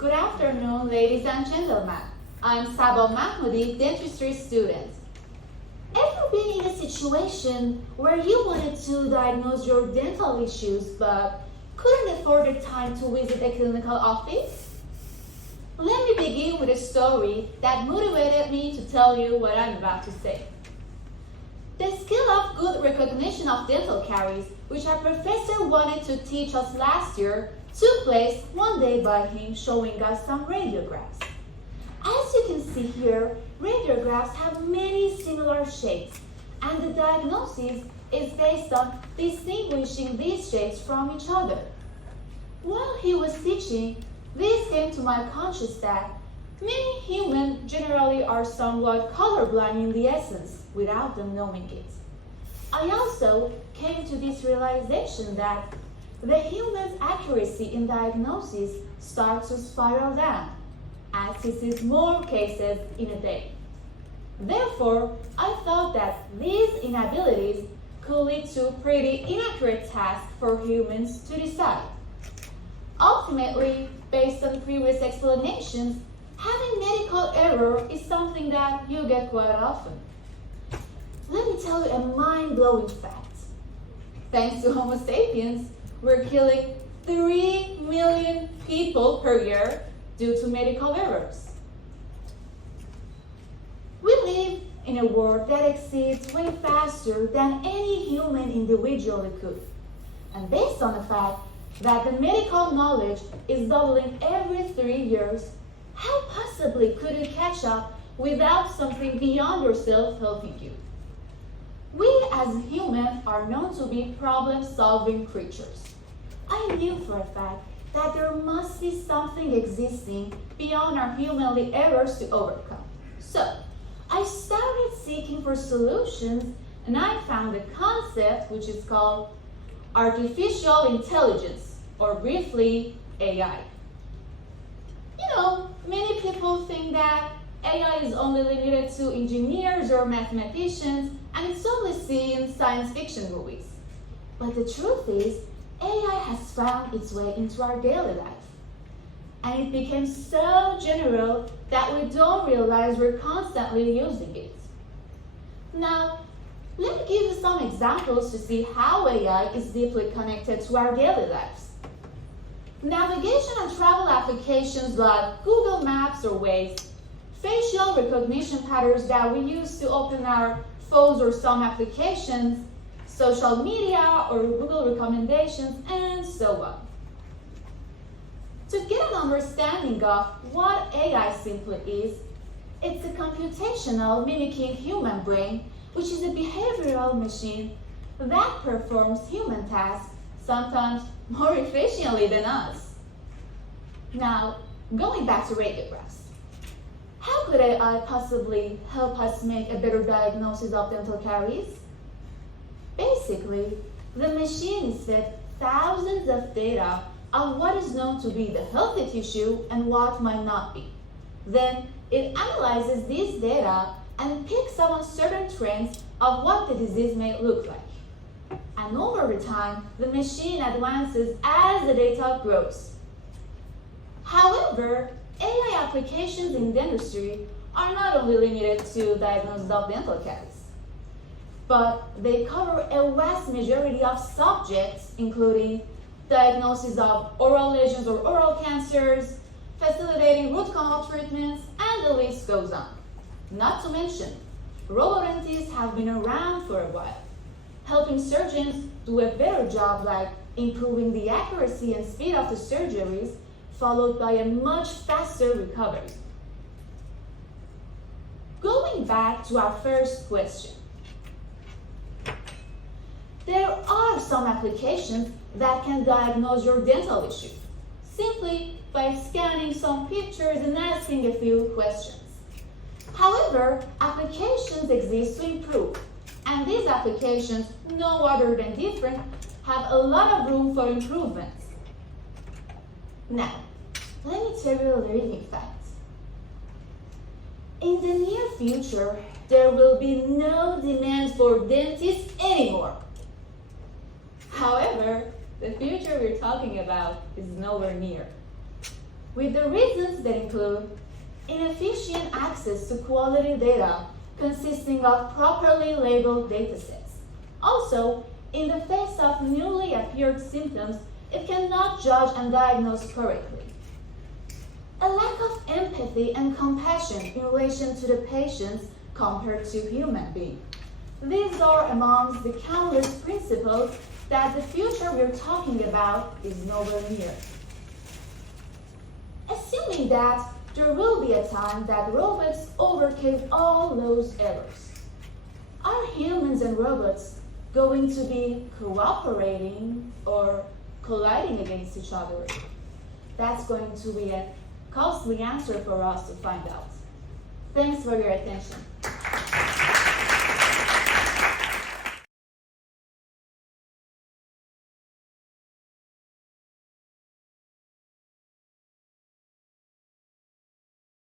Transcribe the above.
Good afternoon, ladies and gentlemen. I'm Saba Mahmoudi, dentistry student. Ever been in a situation where you wanted to diagnose your dental issues but couldn't afford the time to visit a clinical office? Let me begin with a story that motivated me to tell you what I'm about to say. The skill of good recognition of dental caries, which our professor wanted to teach us last year, took place one day by him showing us some radiographs. As you can see here, radiographs have many similar shapes, and the diagnosis is based on distinguishing these shapes from each other. While he was teaching, this came to my conscience that many humans generally are somewhat colorblind in the essence, without them knowing it. I also came to this realization that the human's accuracy in diagnosis starts to spiral down, as he sees more cases in a day. Therefore, I thought that these inabilities could lead to pretty inaccurate tasks for humans to decide. Ultimately, based on previous explanations, having medical error is something that you get quite often. Let me tell you a mind-blowing fact. Thanks to Homo sapiens, we're killing 3 million people per year due to medical errors. We live in a world that exceeds way faster than any human individually could. And based on the fact that the medical knowledge is doubling every 3 years, how possibly could you catch up without something beyond yourself helping you? We as humans are known to be problem-solving creatures. I knew for a fact that there must be something existing beyond our humanly errors to overcome. So, I started seeking for solutions, and I found a concept which is called artificial intelligence, or briefly, AI. Many people think that AI is only limited to engineers or mathematicians, and it's only seen in science fiction movies. But the truth is, AI has found its way into our daily life. And it became so general that we don't realize we're constantly using it. Now, let me give you some examples to see how AI is deeply connected to our daily lives. Navigation and travel applications like Google Maps or Waze, facial recognition patterns that we use to open our phones or some applications, social media or Google recommendations, and so on. To get an understanding of what AI simply is, it's a computational mimicking human brain, which is a behavioral machine that performs human tasks, sometimes more efficiently than us. Now, going back to radiographs. How could AI possibly help us make a better diagnosis of dental caries? Basically, the machine is fed thousands of data on what is known to be the healthy tissue and what might not be. Then, it analyzes these data and picks up on certain trends of what the disease may look like. And over time, the machine advances as the data grows. However, AI applications in dentistry are not only limited to diagnosis of dental caries, but they cover a vast majority of subjects, including diagnosis of oral lesions or oral cancers, facilitating root canal treatments, and the list goes on. Not to mention, robodentists have been around for a while, helping surgeons do a better job, like improving the accuracy and speed of the surgeries, followed by a much faster recovery. Going back to our first question. There are some applications that can diagnose your dental issue, simply by scanning some pictures and asking a few questions. However, applications exist to improve, and these applications, no other than different, have a lot of room for improvement. Now, let me tell you a living fact. In the near future, there will be no demand for dentists anymore. However, the future we're talking about is nowhere near. with the reasons that include inefficient access to quality data consisting of properly labeled datasets. Also, in the face of newly appeared symptoms, it cannot judge and diagnose correctly. A lack of empathy and compassion in relation to the patients compared to human beings. These are amongst the countless principles that the future we're talking about is nowhere near. Assuming that there will be a time that robots overcame all those errors, are humans and robots going to be cooperating or colliding against each other? That's going to be a costly answer for us to find out. Thanks for your attention.